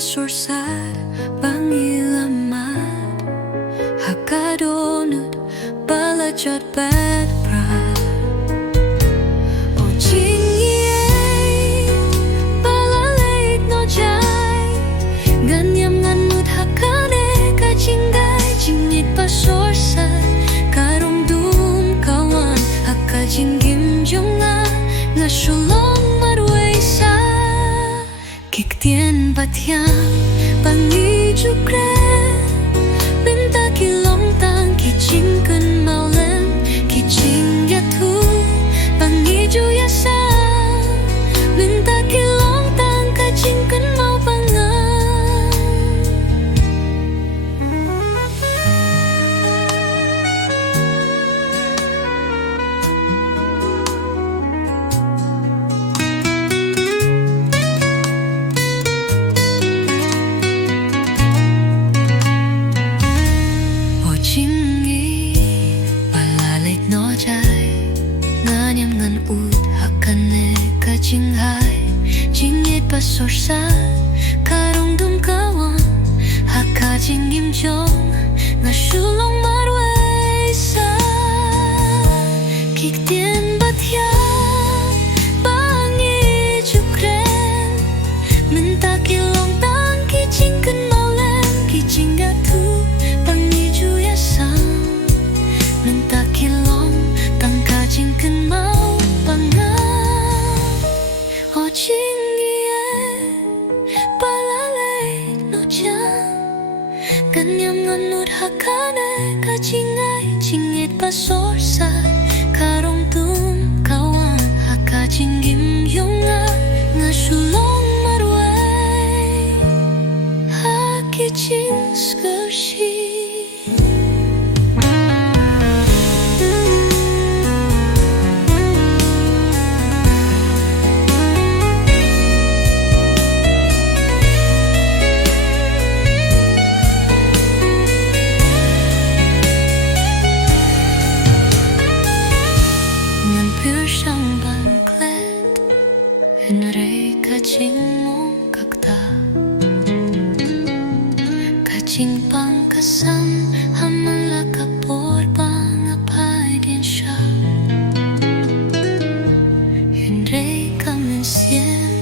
pasorsad pangilamat hakadonut balajot bedbrad o jingye balalait no jai ganyam nganut hakane kajinggai jingit pasorsad karongdum kawan hakajinggim jonga ngasulong marwesa kiktien batyang pangijukre binta kilong tang kijing kun maulen kijing yatu pangiju yasa binta kilong tang kajing kun mau pangan Jingi balalait no jai nganyam ngan ut hakane kajinghai jingit pasorsad karongdum kawan hakajinggim jong ngasulong marwesa kiktien batyang pangijukren minta kilong tang kijing kun maulen kijing gatu minta kilong tang kajing kun mau pangan o jingye balalait no jang ganyam nganut hakane kajingai jingit pasorsad karongdum kawan hakajinggim yonga ngasulong marwai hakijing skershi Sang ban klet henrei kajing mong kakta kajing pang kasam hamala kapor pang apai din siya henrei kamensian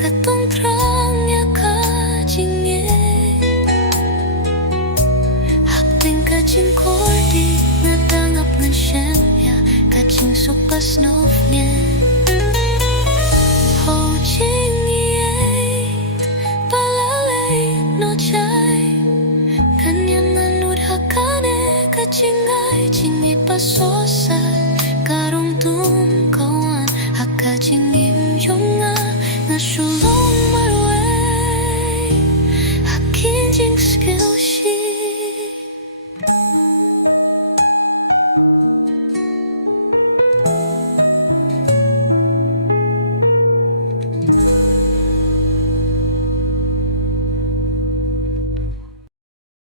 katong trangnya kajing ye hakting kajing kordi ngatangap ngan shen ya kajing sopas novnya ho jingye balalait no jai kanyang nganut hakane kajingai jingit pasorsad